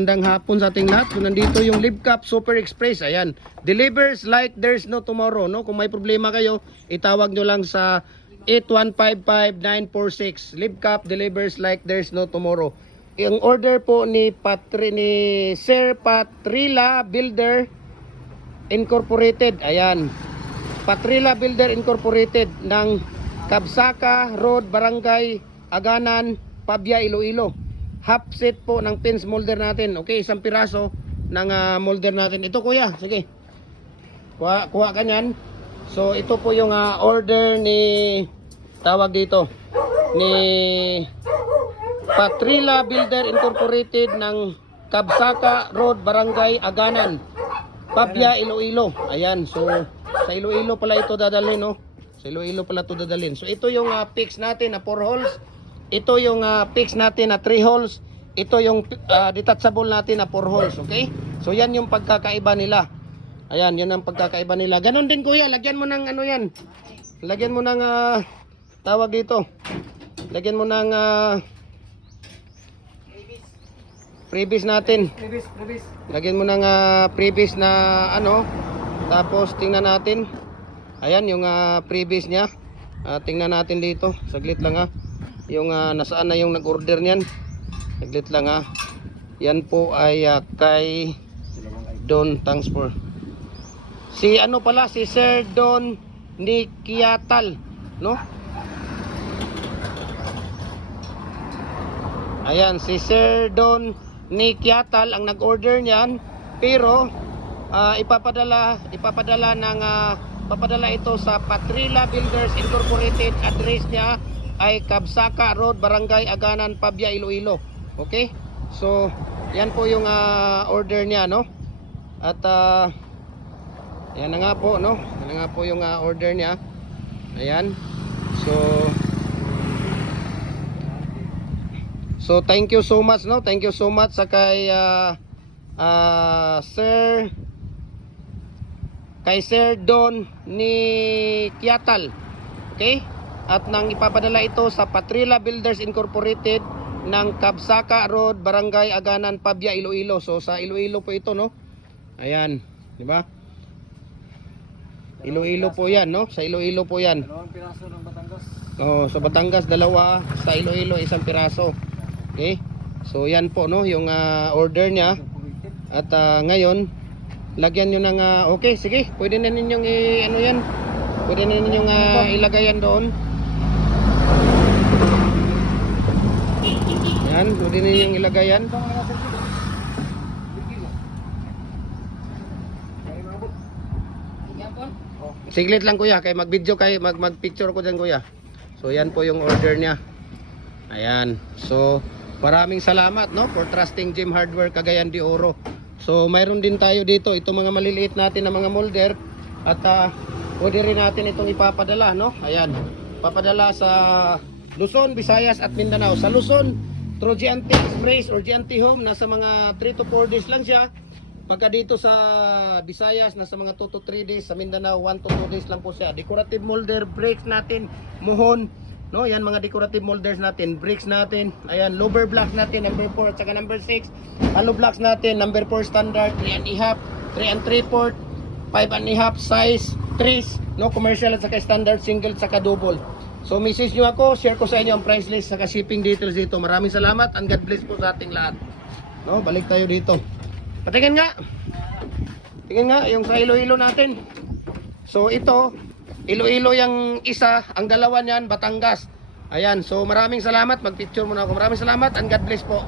Magandang hapon sa ating lahat. So, nandito yung Libcap Super Express. Ayan. Delivers like there's no tomorrow, no? Kung may problema kayo, itawag nyo lang sa 8155946. Libcap delivers like there's no tomorrow. Yung order po ni Sir Patrila Builder Incorporated. Ayan. Patrila Builder Incorporated ng Kabsaka Road, Barangay Aganan, Pabia, Iloilo. Half set po ng pins molder natin. Okay, isang piraso ng molder natin. Ito kuya, sige. Kuha ka nyan. So ito po yung order ni tawag dito ni Patrila Builder Incorporated ng Kabsaka Road, Barangay Aganan, Pabia, Iloilo. Ayan, so sa Iloilo pala ito dadalhin, no? Sa Iloilo pala ito dadalhin. So ito yung fix natin na 4 holes. Ito yung fix natin na 3 holes. Ito yung detachable natin na 4 holes, okay? So yan yung pagkakaiba nila. Ayan, yan ang pagkakaiba nila. Ganon din kuya, lagyan mo ng ano yan. Lagyan mo ng tawag dito. Lagyan mo ng previous natin. Previous. Lagyan mo ng previous na ano. Tapos tingnan natin. Ayan yung previous niya. Tingnan natin dito. Saglit lang yung nasaan na yung nag-order niyan. Saglit lang Yan po ay kay Don Tangsper. Si ano pala, si Sir Don Nikiatal, no? Ayan, si Sir Don Nikiatal ang nag-order niyan, pero ipapadala ito sa Patrila Builders Incorporated. Address niya ay Kabsaka Road, Barangay Aganan, Pabia, Iloilo. Okay? So, yan po yung order niya, no? At yan na nga po, no? Yan na nga po yung order niya. Ayan. So thank you so much, no? Thank you so much sa kay Sir Don Nikiatal. Okay? At nang ipapadala ito sa Patrila Builders Incorporated ng Kabsaka Road, Barangay Aganan, Pabia, Iloilo. So sa Iloilo po ito, no? Ayan, di ba? Iloilo po 'yan, no? Sa Iloilo po 'yan. Dalawang piraso ng Batangas. Oh, sa Batangas dalawa, sa Iloilo isang piraso. Okay? So yan po, no, yung order niya. At ngayon lagyan niyo ng okay, sige. Pwede na ninyong ano 'yan. Pwede na ninyong ilagay yan doon. Yan, pwede na ninyong ilagay yan. Siglit lang kuya, kay mag-video kay mag-picture ko diyan kuya. So yan po yung order niya. Ayan. So maraming salamat, no, for trusting Jim Hardware Cagayan de Oro. So mayroon din tayo dito itong mga maliliit natin na mga molder at pwede rin natin itong ipapadala, no? Ayan. Papadala sa Luzon, Visayas at Mindanao. Sa Luzon, through GNT Express or GNT Home, nasa mga 3 to 4 days lang siya. Pagka dito sa Visayas, nasa mga 2 to 3 days. Sa Mindanao, 1 to 2 days lang po siya. Decorative molder, brakes natin, muhon, no? Yan mga decorative molders natin, brakes natin. Ayan, lower blocks natin, number 4 at saka number 6. Hollow blocks natin, number 4 standard, 3 and a half, 3 and 3/4, 5 and a half size, 3, no, commercial at saka standard, single at saka double. So message nyo ako, share ko sa inyo ang price list saka shipping details dito. Maraming salamat and God bless po sa ating lahat. No, balik tayo dito. Patingin nga. Tingin nga yung sa Iloilo natin. So ito, Iloilo yung isa, ang dalawa niyan Batangas. Ayan, so maraming salamat. Mag-picture muna ako. Maraming salamat and God bless po.